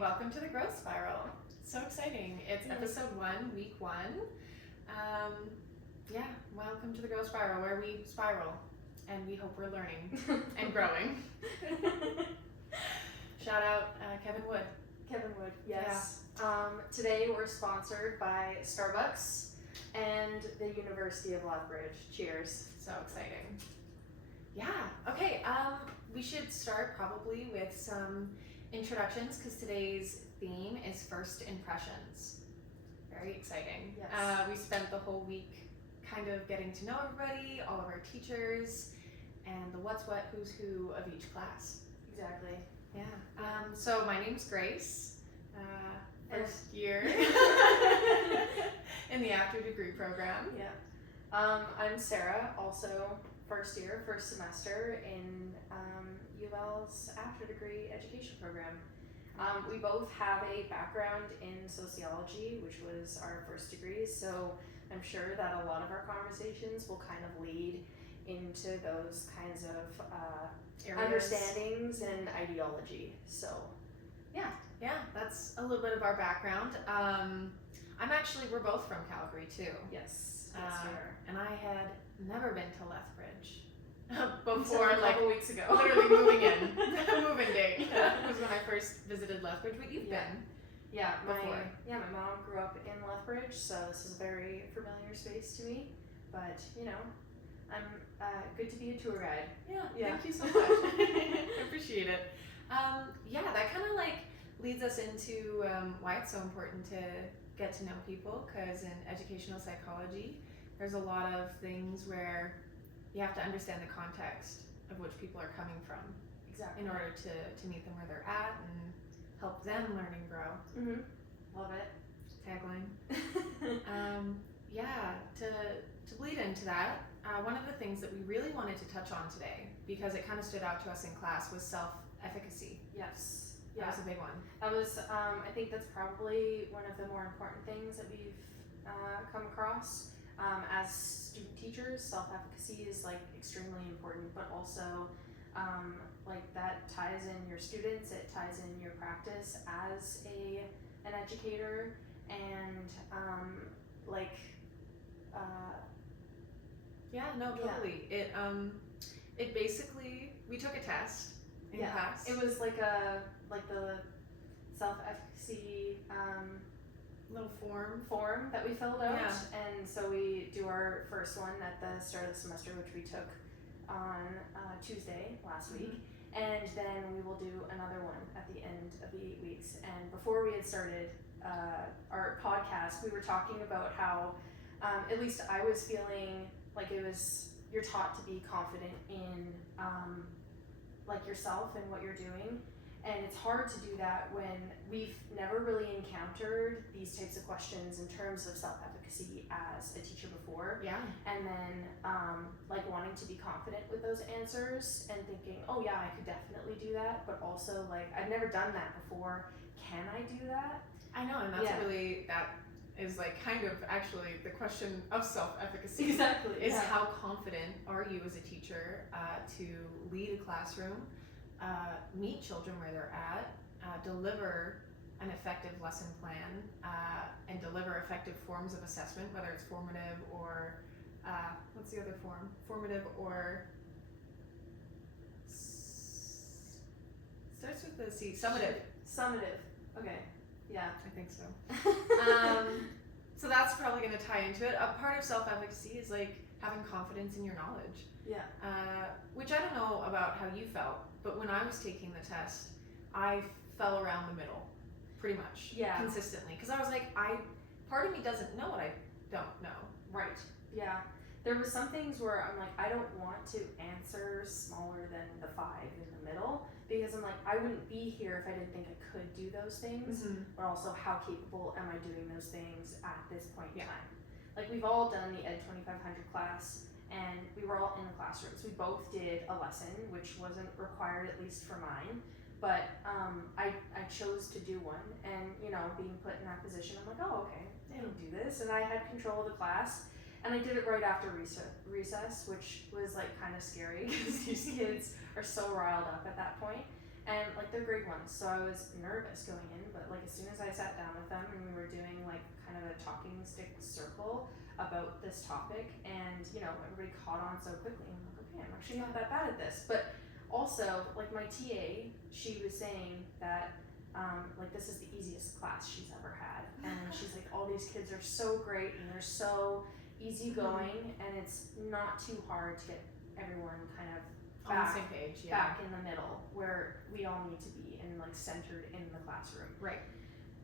welcome to the Growth Spiral. So exciting. It's episode 1, week 1. Welcome to the Growth Spiral, where we spiral and we hope we're learning and growing. Shout out Kevin Wood. Kevin Wood, yes. Yeah. Today we're sponsored by Starbucks and the University of Lethbridge. Cheers. So exciting. Yeah, okay, we should start probably with some introductions because today's theme is first impressions. Very exciting. Yes. We spent the whole week kind of getting to know everybody, all of our teachers, and the what's what, who's who of each class. Exactly. Yeah. So my name's Grace, first year in the after degree program. Yeah. I'm Sarah, also first year, first semester in UL's after degree education program. We both have a background in sociology, which was our first degree, so I'm sure that a lot of our conversations will kind of lead into those kinds of understandings and ideology. So, yeah. Yeah, that's a little bit of our background. We're both from Calgary too. Yes, we are. And I had never been to Lethbridge before, a couple weeks ago. Literally moving in. Moving day was when I first visited Lethbridge, but you've been. Yeah, my before. mom grew up in Lethbridge, so this is a very familiar space to me. But I'm good to be a tour guide. Yeah. Thank you so much. I appreciate it. That kind of leads us into why it's so important to get to know people, because in educational psychology, there's a lot of things where you have to understand the context of which people are coming from. Exactly. In order to meet them where they're at and help them learn and grow. Mm-hmm. Love it. Tagline. To bleed into that, one of the things that we really wanted to touch on today, because it kind of stood out to us in class, was self-efficacy. Yes. That was a big one. That was, I think that's probably one of the more important things that we've come across. As student teachers, self-efficacy is extremely important, but also that ties in your students, it ties in your practice as an educator, and totally. It basically, we took a test in class. It was the self-efficacy little form that we filled out, yeah. And so we do our first one at the start of the semester, which we took on Tuesday last week, and then we will do another one at the end of the 8 weeks. And before we had started our podcast, we were talking about how at least I was feeling like you're taught to be confident in yourself and what you're doing. And it's hard to do that when we've never really encountered these types of questions in terms of self-efficacy as a teacher before. Yeah. And then wanting to be confident with those answers and thinking, oh yeah, I could definitely do that. But also I've never done that before. Can I do that? I know, and that is kind of actually the question of self-efficacy. Exactly. Is how confident are you as a teacher to lead a classroom, meet children where they're at, deliver an effective lesson plan, and deliver effective forms of assessment, whether it's formative or, what's the other form? Formative or, starts with the C, summative. Summative, okay, yeah. I think so. So that's probably going to tie into it. A part of self-efficacy is having confidence in your knowledge. Yeah. Which I don't know about how you felt, but when I was taking the test, I fell around the middle, pretty much. Yeah. Consistently, because I was part of me doesn't know what I don't know. Right. Yeah. There was some things where I'm I don't want to answer smaller than the 5 in the middle, because I'm I wouldn't be here if I didn't think I could do those things, but also how capable am I doing those things at this point in time. We've all done the Ed 2500 class, and we were all in the classrooms. We both did a lesson, which wasn't required, at least for mine, but I chose to do one, and being put in that position, I'm oh, okay, I can do this, and I had control of the class. And I did it right after recess, which was kind of scary because these kids are so riled up at that point. And like they're grade ones, so I was nervous going in, but like as soon as I sat down with them and we were doing like kind of a talking stick circle about this topic, and you know, everybody caught on so quickly, I'm like, okay, I'm actually not that bad at this. But also, like my TA, she was saying that like this is the easiest class she's ever had, and she's like, all these kids are so great and they're so easygoing, and it's not too hard to get everyone kind of On the back, same page, back in the middle where we all need to be and like centered in the classroom. Right.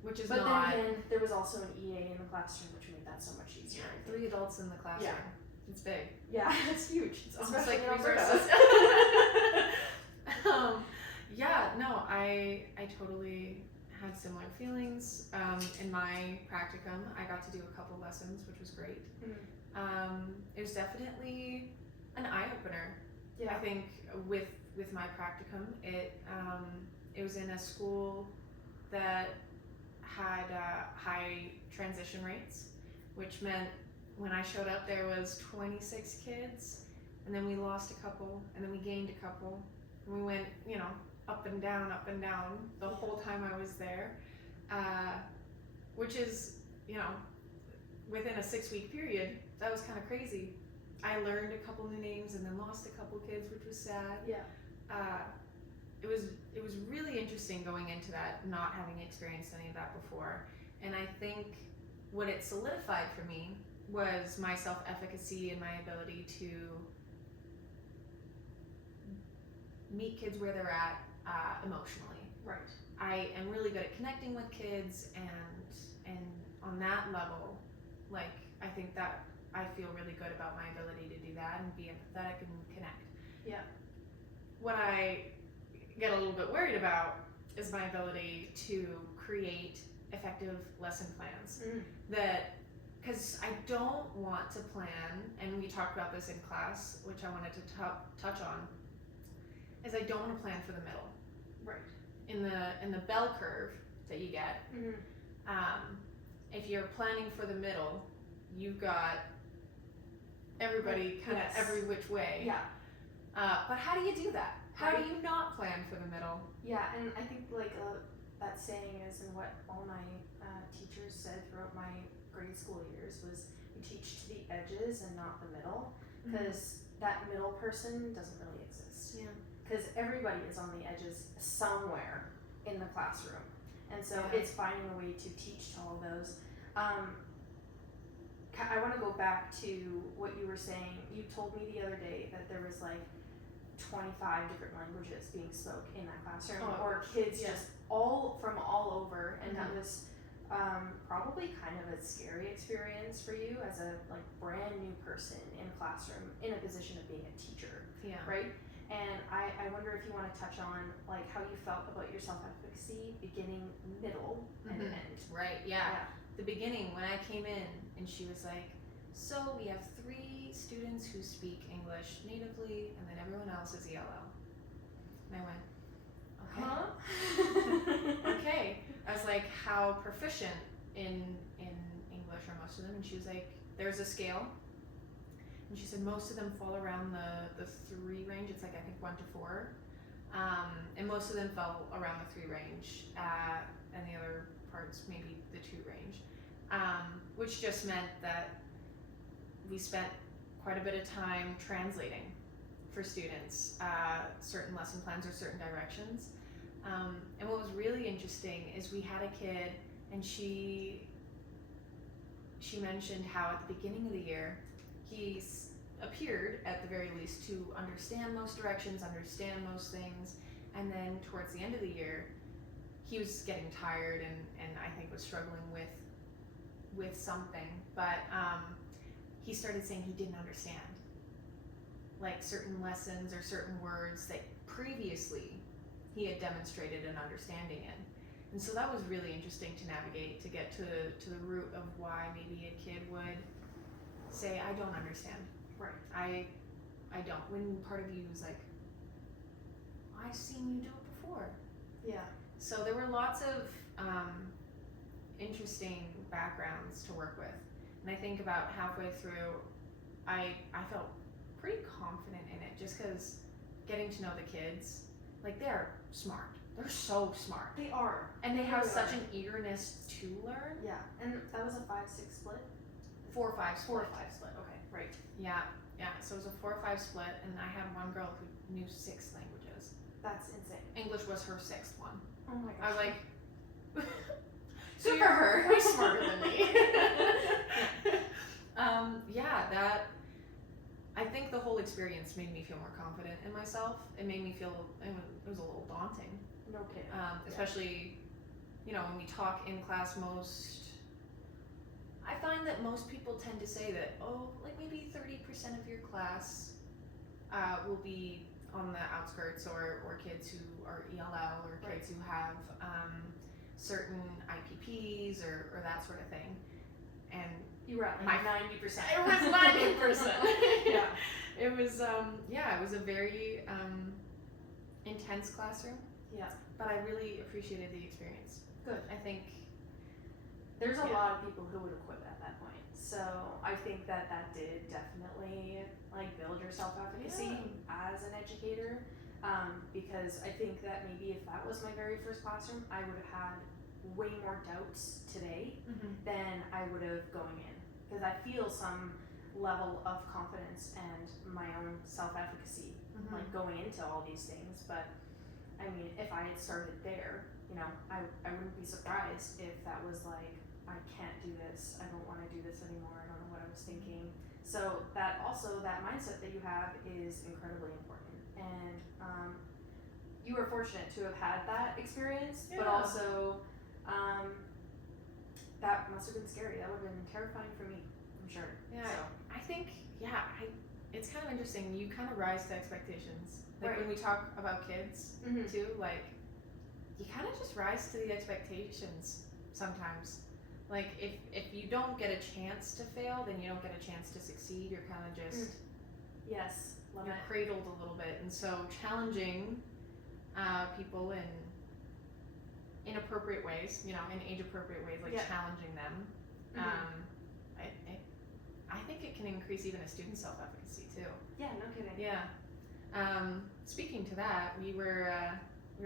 Which is But not. then again, there was also an EA in the classroom, which made that so much easier. I think. 3 adults in the classroom. Yeah. It's big. Yeah, it's huge. It's almost Especially like in Alberta. resources. Yeah, no, I totally had similar feelings. In my practicum, I got to do a couple lessons, which was great. It was definitely an eye opener. Yeah. I think with my practicum, it was in a school that had high transition rates, which meant when I showed up there was 26 kids, and then we lost a couple, and then we gained a couple, and we went, you know, up and down the whole time I was there, which is, you know, within a 6-week period, that was kind of crazy. I learned a couple new names and then lost a couple kids, which was sad. Yeah. It was really interesting going into that, not having experienced any of that before. And I think what it solidified for me was my self-efficacy and my ability to meet kids where they're at emotionally. Right. I am really good at connecting with kids, and on that level, like, I think that I feel really good about my ability to do that and be empathetic and connect. Yeah. What I get a little bit worried about is my ability to create effective lesson plans. That, because I don't want to plan, and we talked about this in class, which I wanted to touch on, is I don't want to plan for the middle. Right. In the bell curve that you get, if you're planning for the middle, you've got everybody kind of every which way. Yeah. But how do you do that? How do you not plan for the middle? Yeah, and I think like that saying is, and what all my teachers said throughout my grade school years was, you teach to the edges and not the middle, because that middle person doesn't really exist. Yeah. Because everybody is on the edges somewhere in the classroom, and so it's finding a way to teach to all those. I want to go back to what you were saying. You told me the other day that there was like 25 different languages being spoke in that classroom, or kids just all from all over, and that was probably kind of a scary experience for you as a like brand new person in a classroom in a position of being a teacher. Yeah. Right. And I wonder if you want to touch on like how you felt about your self-efficacy, beginning, middle, and end. Right. Yeah. The beginning, when I came in and she was like, so we have 3 students who speak English natively, and then everyone else is ELL. And I went, okay. Okay. I was like, how proficient in English are most of them? And she was like, there's a scale. And she said most of them fall around the 3 range. It's like, I think 1 to 4. And most of them fell around the 3 range, and the other parts maybe the 2 range, which just meant that we spent quite a bit of time translating for students certain lesson plans or certain directions. And what was really interesting is we had a kid, and she mentioned how at the beginning of the year he appeared at the very least to understand most directions, understand most things, and then towards the end of the year he was getting tired and I think was struggling with something, but he started saying he didn't understand like certain lessons or certain words that previously he had demonstrated an understanding in. And so that was really interesting to navigate, to get to the root of why maybe a kid would say, I don't understand. Right. I don't. When part of you is like, I've seen you do it before. Yeah. So there were lots of interesting backgrounds to work with. And I think about halfway through, I felt pretty confident in it, just because getting to know the kids, like they're smart. they're so smart. They are. And they have really such are. an eagerness to learn. Yeah, and that was a 5-6 split? 4-5 split. 4-5 split, okay, right. Yeah, yeah. So it was a 4-5 split, and I had one girl who knew 6 languages. That's insane. English was her 6th one. Oh my gosh. I was like, Good for you're her. way smarter than me. Yeah, that. I think the whole experience made me feel more confident in myself. It made me feel it was a little daunting, No kidding. especially, when we talk in class. I find that most people tend to say that like maybe 30% of your class will be on the outskirts or kids who are ELL or kids who have certain IPPs or that sort of thing, and You were at like 90%. it was 90%. Yeah. It was it was a very intense classroom, Yeah. but I really appreciated the experience. Good. I think There's a Yeah. lot of people who would have quit at that point. So I think that did definitely like build your self-efficacy as an educator. Because I think that maybe if that was my very first classroom, I would have had way more doubts today than I would have going in. Because I feel some level of confidence and my own self-efficacy like going into all these things. But I mean, if I had started there, I wouldn't be surprised if that was like, I can't do this, I don't want to do this anymore, I don't know what I was thinking. So that mindset that you have is incredibly important. And you were fortunate to have had that experience, but Yeah. also that must have been scary. That would have been terrifying for me, I'm sure. Yeah, So. I think it's kind of interesting. You kind of rise to expectations. Like Right. when we talk about kids Mhm. too, like you kind of just rise to the expectations sometimes. Like if you don't get a chance to fail, then you don't get a chance to succeed. You're kind of just Yes, love you're it. cradled a little bit, and so challenging people in inappropriate ways, in age appropriate ways, like Yeah. challenging them. Mhm. I think it can increase even a student's self-efficacy too. Yeah, no kidding. Yeah. Speaking to that, we were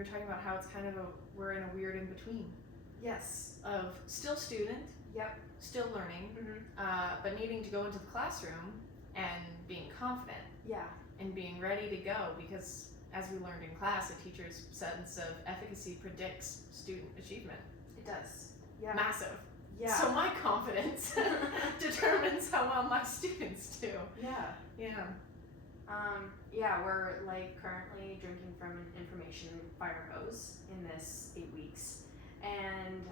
talking about how it's kind of we're in a weird in between Yes. of still student, Yep. still learning, Mhm. but needing to go into the classroom and being confident Yeah. and being ready to go, because as we learned in class, a teacher's sense of efficacy predicts student achievement. It does. Yeah. Massive. Yeah. So my confidence determines how well my students do. Yeah. Yeah. Yeah, we're like currently drinking from an information fire hose in this 8 weeks, and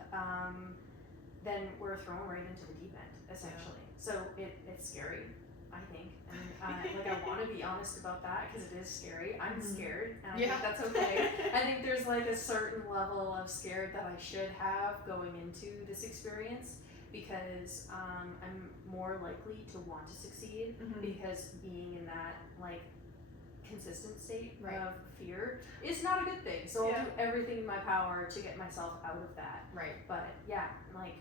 then we're thrown right into the deep end essentially. So it's scary, I think, and I want to be honest about that because it is scary. I'm scared, and I think that's okay. I think there's like a certain level of scared that I should have going into this experience, because I'm more likely to want to succeed, because being in that like consistent state Right. of fear is not a good thing. So I'll Yeah. do everything in my power to get myself out of that. Right. But yeah, like,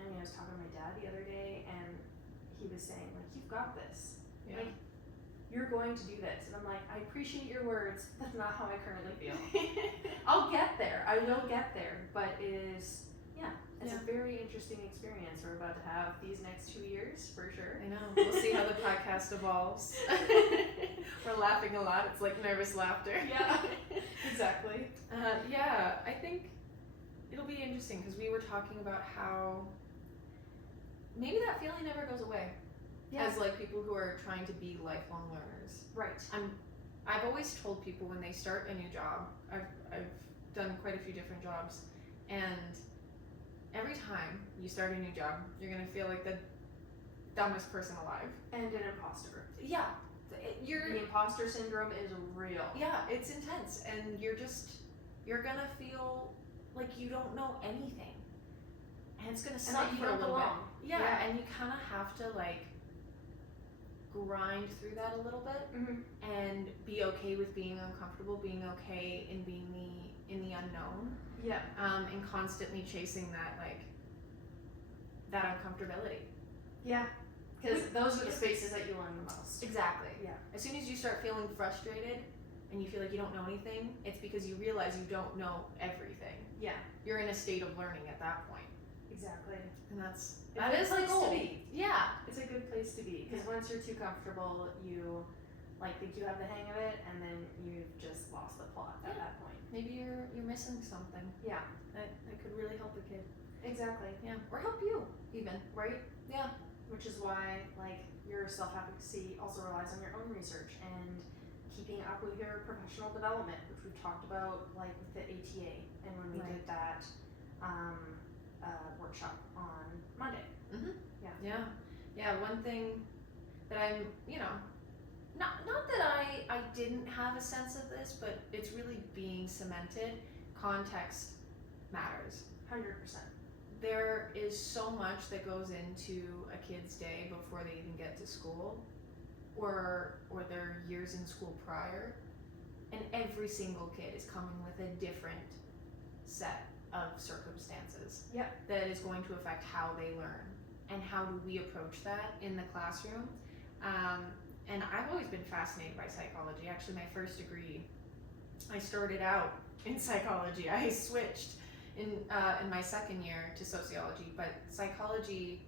I mean, I was talking to my dad the other day, and he was saying like, you've got this. Yeah. Like, you're going to do this. And I'm like, I appreciate your words. That's not how I currently feel. I'll get there. I will get there. But it is, it's a very interesting experience we're about to have these next 2 years, for sure. I know. We'll see how the podcast evolves. We're laughing a lot. It's like nervous laughter. Yeah, exactly. Yeah, I think it'll be interesting because we were talking about how maybe that feeling never goes away. Yeah. As like people who are trying to be lifelong learners. Right. I've always told people when they start a new job, I've done quite a few different jobs, and every time you start a new job, you're gonna feel like the dumbest person alive. And an imposter. Yeah, The imposter syndrome is real. yeah, it's intense, and you're gonna feel like you don't know anything, and it's gonna And suck that you for a don't little belong. bit. Yeah, and you kind of have to like grind through that a little bit and be okay with being uncomfortable, being okay in being in the unknown, Yeah. and constantly chasing that that uncomfortability. Yeah. Because those are the spaces that you learn the most. Exactly. Yeah. As soon as you start feeling frustrated, and you feel like you don't know anything, it's because you realize you don't know everything. Yeah, You're in a state of learning at that point, exactly. and that It's is a the good place goal. to be. Yeah, It's a good place to be because once you're too comfortable, you like think you have the hang of it, and then you've just lost the plot at Yeah. that point. maybe you're missing something Yeah, that could really help a kid. exactly. Yeah, or help you even. Right? Yeah. Which is why like your self-advocacy also relies on your own research and keeping up with your professional development, which we've talked about like with the ATA and when we Right. did that workshop on Monday. Yeah, one thing that I'm, not that I didn't have a sense of this, but it's really being cemented. Context matters. 100%. There is so much that goes into a kid's day before they even get to school, or their years in school prior, and every single kid is coming with a different set of circumstances. Yep. That is going to affect how they learn, and how do we approach that in the classroom. And I've always been fascinated by psychology. Actually, my first degree, I started out in psychology. I switched in my second year to sociology, but psychology,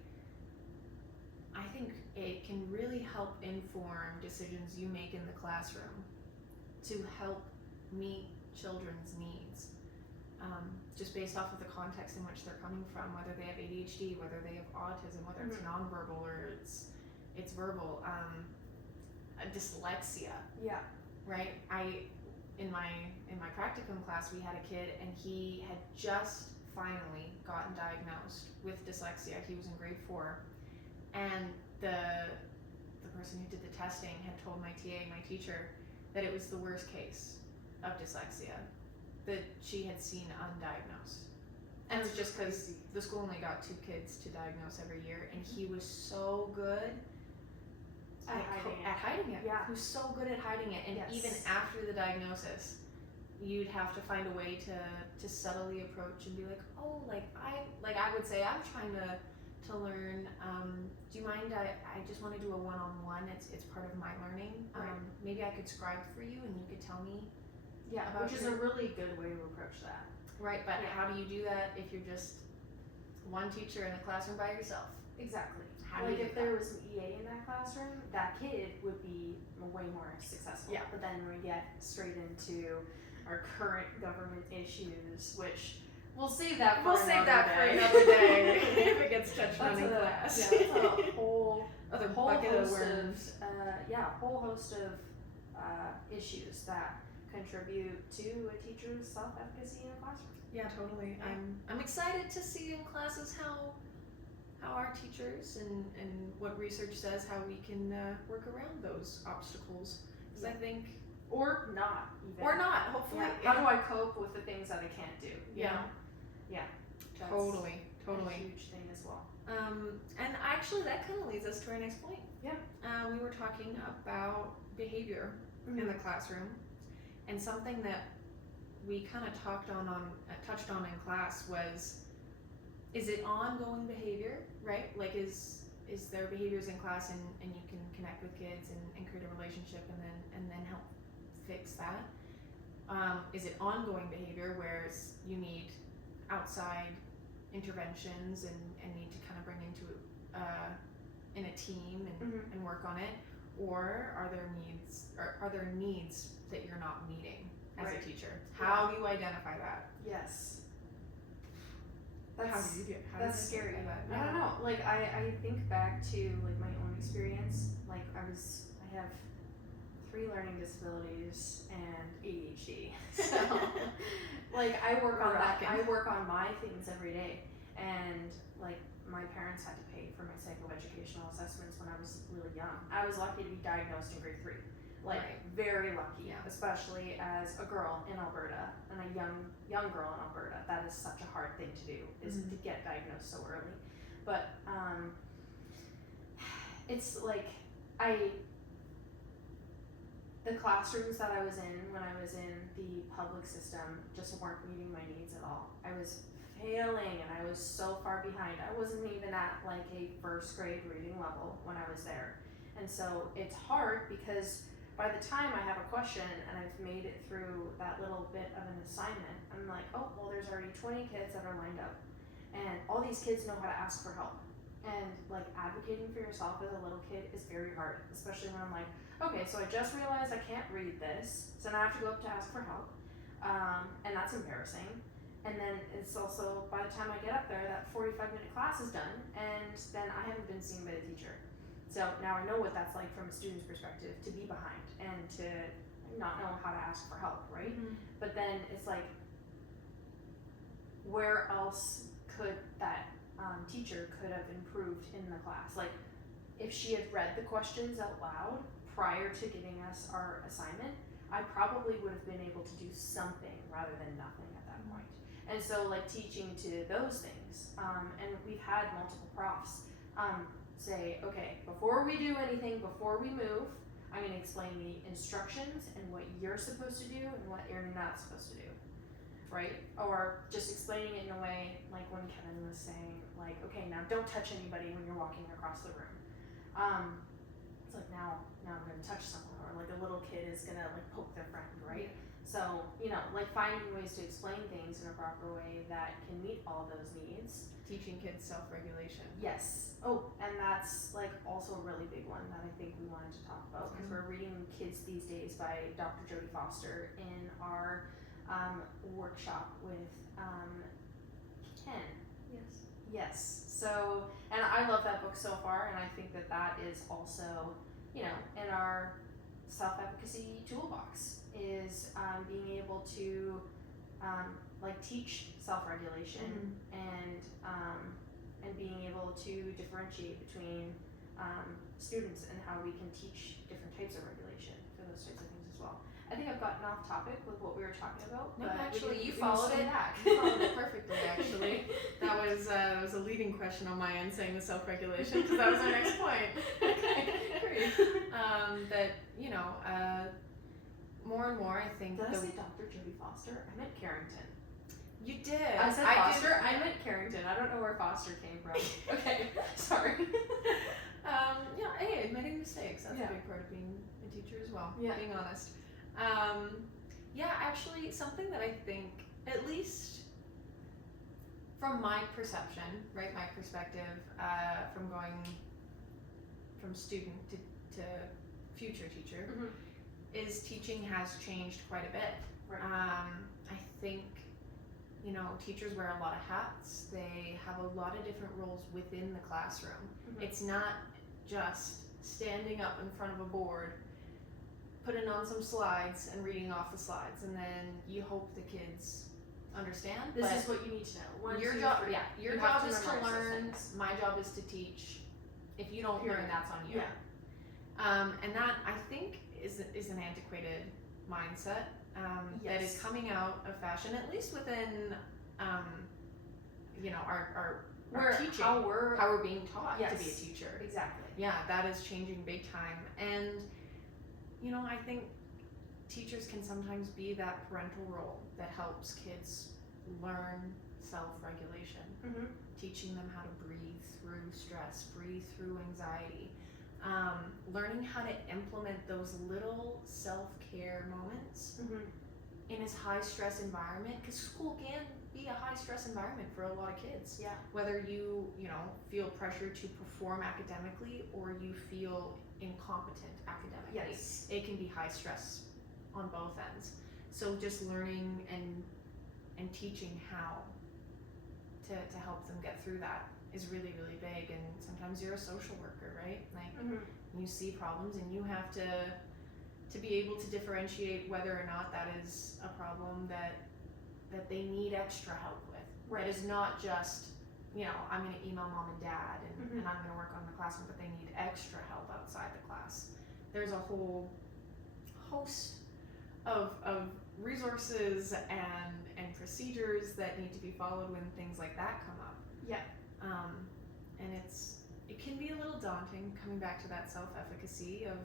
I think it can really help inform decisions you make in the classroom to help meet children's needs, just based off of the context in which they're coming from, whether they have ADHD, whether they have autism, whether it's nonverbal or it's verbal, dyslexia. Yeah. Right? In my practicum class, we had a kid, and he had just finally gotten diagnosed with dyslexia. He was in grade 4, and the person who did the testing had told my TA, my teacher, that it was the worst case of dyslexia that she had seen undiagnosed. And it was just because the school only got 2 kids to diagnose every year, and he was so good At hiding it. Yeah. He was so good at hiding it, and Yes. even after the diagnosis, you'd have to find a way to subtly approach and be like, oh, I would say, I'm trying to learn. Do you mind? I just want to do a one-on-one. It's part of my learning. Right. Maybe I could scribe for you, and you could tell me. Yeah, About which is a really good way to approach that. Right, but Yeah. how do you do that if you're just one teacher in a classroom by yourself? Exactly. How do Like you if do there that? was an EA in that classroom, that kid would be way more successful. Yeah. But then we get straight into our current government issues, which we'll save that for another day if it gets touched on in class. Yeah, that's a whole Other whole bucket of host worms. whole host of issues that contribute to a teacher's self-efficacy in a classroom. Yeah, totally. Yeah. I'm excited to see in classes how our teachers and what research says how we can work around those obstacles. Because I think, Or not even. or not, hopefully. Yeah. How do I cope with the things that I can't do? You Yeah. know? Yeah. That's Totally. a huge thing as well. And actually, that kind of leads us to our next point. Yeah. We were talking about behavior in the classroom, and something that we kind of touched on in class was, is it ongoing behavior, right? Like, is there behaviors in class and you can connect with kids and create a relationship and then help fix that? Is it ongoing behavior where you need outside interventions and need to kind of bring into in a team and work on it, or are there needs that you're not meeting as Right. a teacher? How do you identify that? Yes. How That's do you do that's scary. identify that? I don't know. Like I think back to like my own experience. Like I have 3 learning disabilities and ADHD. So like I work on that. Rockin'. I work on my things every day. And like my parents had to pay for my psychoeducational assessments when I was really young. I was lucky to be diagnosed in grade 3. Like Right. very lucky, Yeah. especially as a girl in Alberta and a young girl in Alberta. That is such a hard thing to do, is Mhm. to get diagnosed so early. But it's like the classrooms that I was in when I was in the public system just weren't meeting my needs at all. I was failing and I was so far behind. I wasn't even at like a first grade reading level when I was there. And so it's hard because by the time I have a question and I've made it through that little bit of an assignment, I'm like, oh, well, there's already 20 kids that are lined up. And all these kids know how to ask for help. And like advocating for yourself as a little kid is very hard, especially when I'm like, okay, so I just realized I can't read this, so now I have to go up to ask for help. And that's embarrassing. And then it's also, by the time I get up there, that 45-minute class is done, and then I haven't been seen by the teacher. So now I know what that's like from a student's perspective, to be behind and to not know how to ask for help, right? Mm-hmm. But then it's like, where else could that teacher could have improved in the class? Like, if she had read the questions out loud prior to giving us our assignment, I probably would have been able to do something rather than nothing at that point. And so like teaching to those things, and we've had multiple profs say, okay, before we do anything, before we move, I'm going to explain the instructions and what you're supposed to do and what you're not supposed to do, right? Or just explaining it in a way like when Kevin was saying, like, okay, now don't touch anybody when you're walking across the room. It's like now I'm going to touch someone, or like a little kid is going to like poke their friend, right? So, you know, like finding ways to explain things in a proper way that can meet all those needs. Teaching kids self-regulation. Yes. Oh, and that's like also a really big one that I think we wanted to talk about, because we're reading Kids These Days by Dr. Jodie Foster in our workshop with Ken. Yes. Yes. So, and I love that book so far, and I think that that is also, you know, in our self-efficacy toolbox, is being able to like teach self-regulation and being able to differentiate between students and how we can teach different types of regulation for those types of things as well. I think I've gotten off topic with what we were talking about. No, but actually, we you can followed it. circle back. You followed it perfectly, actually. That was a leading question on my end, saying the self-regulation, because that was our next point. Okay, great. That, you know, more and more, I think. Did I say Dr. Jodie Foster? I meant Carrington. You did. I said Foster. I meant Carrington. I don't know where Foster came from. Okay, sorry. Yeah, hey, admitting mistakes. That's Yeah. a big part of being a teacher as well. Yeah. Being honest. Yeah, actually, something that I think, at least from my perception, right, my perspective, from going from student to future teacher, is teaching has changed quite a bit. Right. I think, you know, teachers wear a lot of hats. They have a lot of different roles within the classroom. It's not just standing up in front of a board, putting on some slides and reading off the slides, and then you hope the kids understand. This but is what you need to know. One, your two, job, three. yeah, your You have job to is to memorize those learn. things. My job is to teach. If you don't learn, Period. that's on you. Yeah. And that, I think, is an antiquated mindset that is Yes. coming out of fashion, at least within, you know, our teaching, How we're being taught to be a Yes. teacher. exactly. Yeah, that is changing big time. And, you know, I think teachers can sometimes be that parental role that helps kids learn self-regulation, teaching them how to breathe through stress, breathe through anxiety, learning how to implement those little self-care moments in this high-stress environment, because school can be a high-stress environment for a lot of kids. Yeah. Whether you know, feel pressure to perform academically or you feel incompetent academically, Yes. it can be high stress on both ends. So just learning and teaching how to help them get through that is really, really big. And sometimes you're a social worker, right? Like you see problems and you have to be able to differentiate whether or not that is a problem that they need extra help with. Right. It is not just, you know, I'm going to email mom and dad and I'm going to work on the classroom, but they need extra help outside the class. There's a whole host of resources and procedures that need to be followed when things like that come up. Yeah. And it can be a little daunting coming back to that self-efficacy of,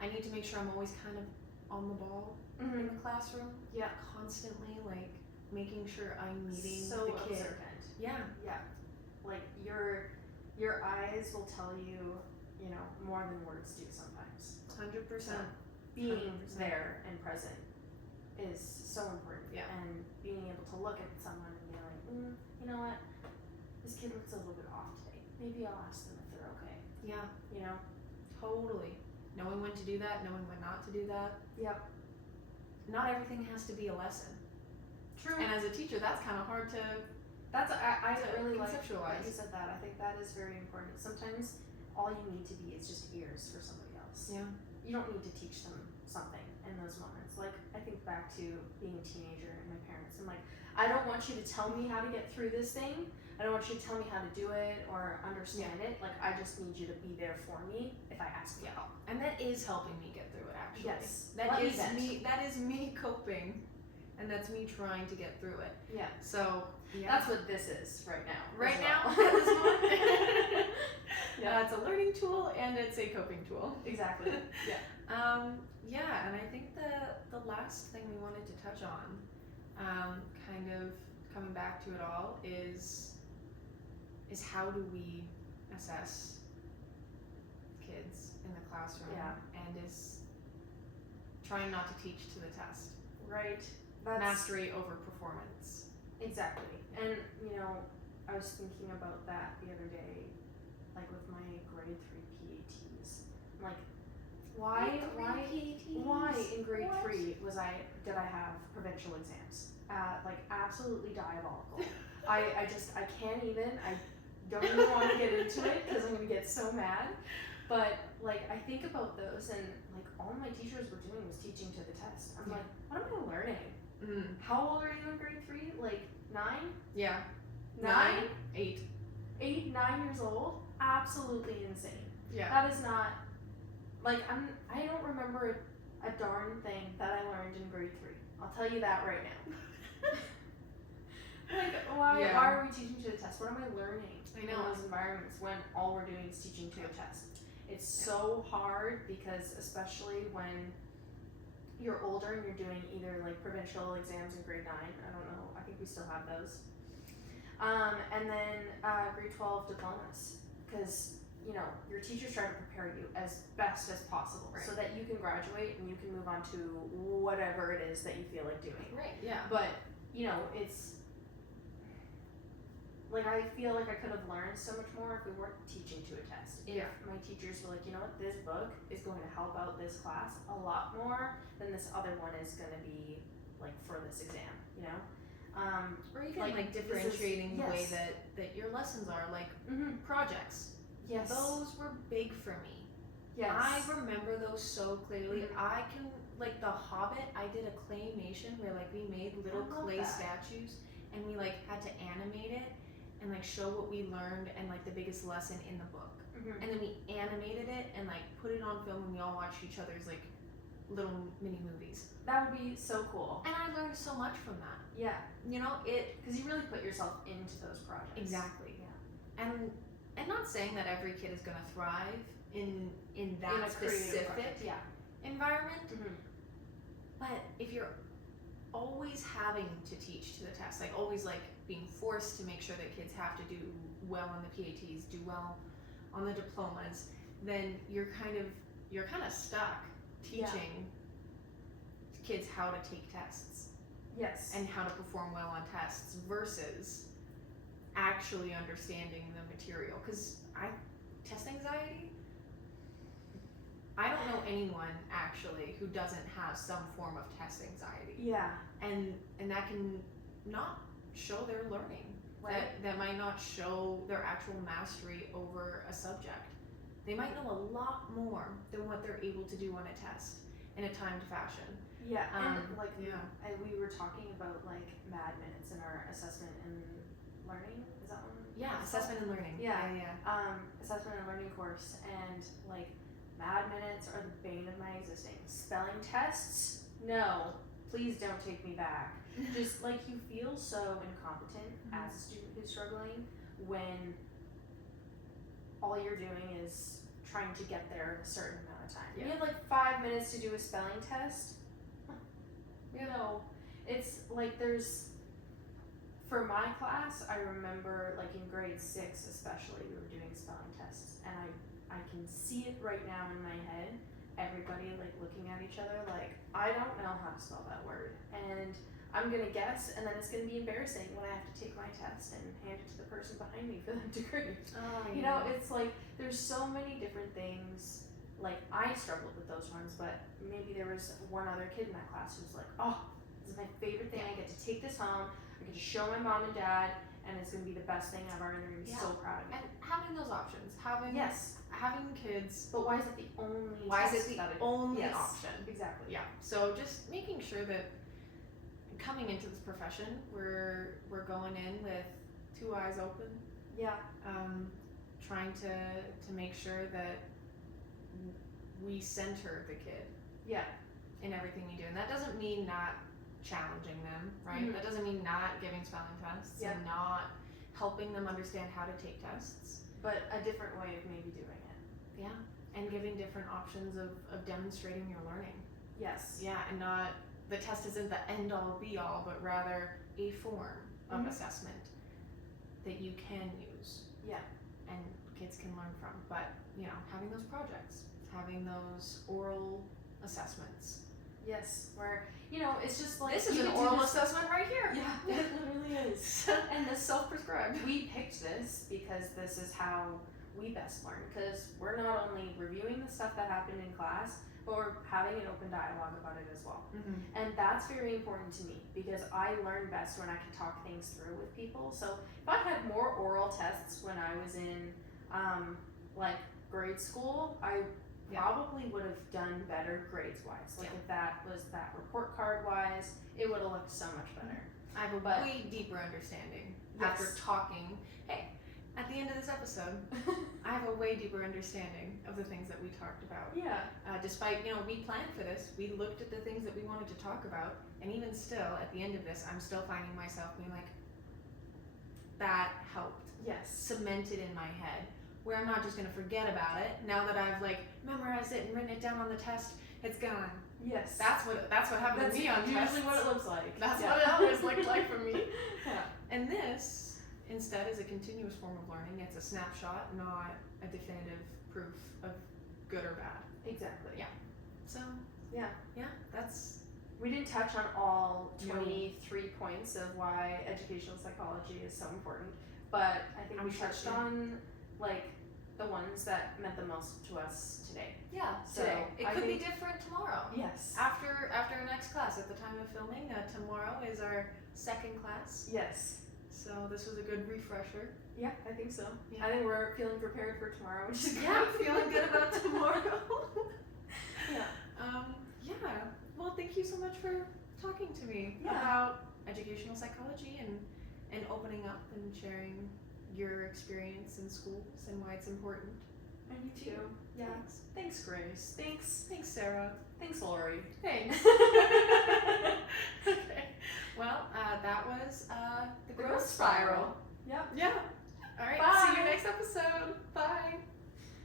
I need to make sure I'm always kind of on the ball in the classroom. Yeah. Constantly, like making sure I'm meeting So the kid. observant. Yeah. Yeah. Like your eyes will tell you you know, more than words do sometimes. 100%. Being 100%. there and present is so important. Yeah. And being able to look at someone and be like, you know what, this kid looks a little bit off today. Maybe I'll ask them if they're okay. Yeah, You know? totally. Knowing when to do that, knowing when not to do that. Yep. Not everything has to be a lesson. True. And as a teacher, that's kind of hard to I to really like conceptualize. that you said that. I think that is very important. Sometimes all you need to be is just ears for somebody else. Yeah. You don't need to teach them something in those moments. Like, I think back to being a teenager and my parents. I'm like, I don't want you to tell me how to get through this thing. I don't want you to tell me how to do it or understand it. Like, I just need you to be there for me if I ask for help. And that is helping me get through it, actually. Yes. That Let me is vent. me. That is me coping, and that's me trying to get through it. Yeah. So yeah. That's what this is right now. Right as now, well. at this moment. Yeah. It's a learning tool and it's a coping tool. Exactly. Yeah. Yeah, and I think the last thing we wanted to touch on, kind of coming back to it all, is how do we assess kids in the classroom, Yeah. and is trying not to teach to the test. Right. That's Mastery over performance. exactly. And you know, I was thinking about that the other day, like with my grade 3 PATs. I'm like, why in grade What? 3 did I have provincial exams? Like absolutely diabolical. I can't even. I don't even want to get into it because I'm gonna get so mad. But like I think about those, and like all my teachers were doing was teaching to the test. I'm Yeah. like, what am I learning? Mm. How old are you in grade 3? Like 9? Yeah. 9? 8. 8, 9 years old? Absolutely insane. Yeah. That is not like I don't remember a darn thing that I learned in grade 3. I'll tell you that right now. Like why are we teaching to the test? What am I learning I in know. those environments when all we're doing is teaching to a test? It's so hard because especially when you're older and you're doing either like provincial exams in grade 9. I don't know. I think we still have those. And then grade 12 diplomas, because you know your teachers try to prepare you as best as possible so that you can graduate and you can move on to whatever it is that you feel like doing. Right. Yeah. But you know, it's like I feel like I could have learned so much more if we weren't teaching to a test. If my teachers were like, you know what, this book is going to help out this class a lot more than this other one is going to be like for this exam, you know? Or even like, this is- differentiating the way yes. that your lessons are, like Mm-hmm. projects. Yes. Those were big for me. Yes. I remember those so clearly. Mhm. I can, like The Hobbit, I did a claymation where like we made little I love clay that. statues and we like had to animate it and like show what we learned and like the biggest lesson in the book. Mhm. And then we animated it and like put it on film and we all watched each other's like little mini movies. That would be so cool. And I learned so much from that. Yeah. You know, it Because you really put yourself into those projects. exactly. Yeah. And not saying that every kid is gonna thrive in that In a creative specific project. Yeah. environment, Mm-hmm. but if you're always having to teach to the test, like always like being forced to make sure that kids have to do well on the PATs, do well on the diplomas, then you're kind of stuck teaching kids how to take tests Yes. and how to perform well on tests versus actually understanding the material. Because test anxiety, I don't know anyone actually who doesn't have some form of test anxiety, yeah. and that can not show their learning. Right. That might not show their actual mastery over a subject. They might know a lot more than what they're able to do on a test in a timed fashion. Yeah. And like we were talking about like MAD minutes in our assessment and learning. Is that one? Yeah, assessment and learning. Yeah. Yeah. Assessment and learning course, and like MAD minutes are the bane of my existing. Spelling tests, no, please don't take me back. Just like you feel so incompetent as a student who's struggling when all you're doing is trying to get there in a certain amount of time. Yeah. You have like 5 minutes to do a spelling test. You know, it's like for my class, I remember like in grade 6 especially, we were doing spelling tests and I I can see it right now in my head. Everybody like looking at each other like, I don't know how to spell that word, and I'm gonna guess, and then it's gonna be embarrassing when I have to take my test and hand it to the person behind me for them to grade. Oh, You know, it's like there's so many different things. Like I struggled with those ones, but maybe there was one other kid in that class who was like, oh, this is my favorite thing. I get to take this home. I get to show my mom and dad, and it's gonna be the best thing ever, and they're gonna be so proud of me. And having those options, having kids. But why is it the only? Why is test it the that only yes, option? Exactly. Yeah. So just making sure that coming into this profession, we're going in with 2 eyes open. Yeah. Trying to make sure that we center the kid. Yeah. In everything we do, and that doesn't mean not challenging them, right? Mhm. That doesn't mean not giving spelling tests and not helping them understand how to take tests. But a different way of maybe doing it. Yeah. And giving different options of demonstrating your learning. Yes. Yeah, and not, the test isn't the end all be all, but rather a form of assessment that you can use. Yeah. And kids can learn from. But, you know, having those projects, having those oral assessments. Yes. Where, you know, it's just like This is you an could do oral this- assessment right here. Yeah, it literally is. And this self-prescribed. We picked this because this is how we best learn, because we're not only reviewing the stuff that happened in class, but we're having an open dialogue about it as well. And that's very important to me, because I learn best when I can talk things through with people. So if I had more oral tests when I was in like grade school, I probably would have done better grades wise. Like if that was that report card wise, it would have looked so much better. I have a way deeper understanding after Yes. talking. Hey, at the end of this episode, I have a way deeper understanding of the things that we talked about. Yeah. Despite, you know, we planned for this, we looked at the things that we wanted to talk about, and even still, at the end of this, I'm still finding myself being like, that helped. Yes. Cemented in my head, where I'm not just gonna forget about it. Now that I've like memorized it and written it down on the test, it's gone. Yes. That's what happened That's to me on usually tests. what it looks like. That's what it always looked like for me. Yeah. And this, instead, is a continuous form of learning. It's a snapshot, not a definitive proof of good or bad. Exactly. Yeah. So, Yeah. that's, We didn't touch on all No. 23 points of why educational psychology is so important, but I think we touched on like the ones that meant the most to us today. yeah, So, today. It I could be think- different tomorrow. Yes. After our next class, at the time of filming, tomorrow is our second class. Yes. So this was a good refresher. Yeah, I think so. Yeah. I think we're feeling prepared for tomorrow, which is Yeah, great. feeling good about tomorrow. Yeah. Yeah. Well, thank you so much for talking to me Yeah. about educational psychology and opening up and sharing your experience in schools and why it's important. And you too. Yeah. Thanks. Thanks, Grace. Thanks. Thanks, Sarah. Thanks, Lori. Thanks. Okay. Well, that was the growth spiral. Yep. Yeah. All right. Bye. See you next episode.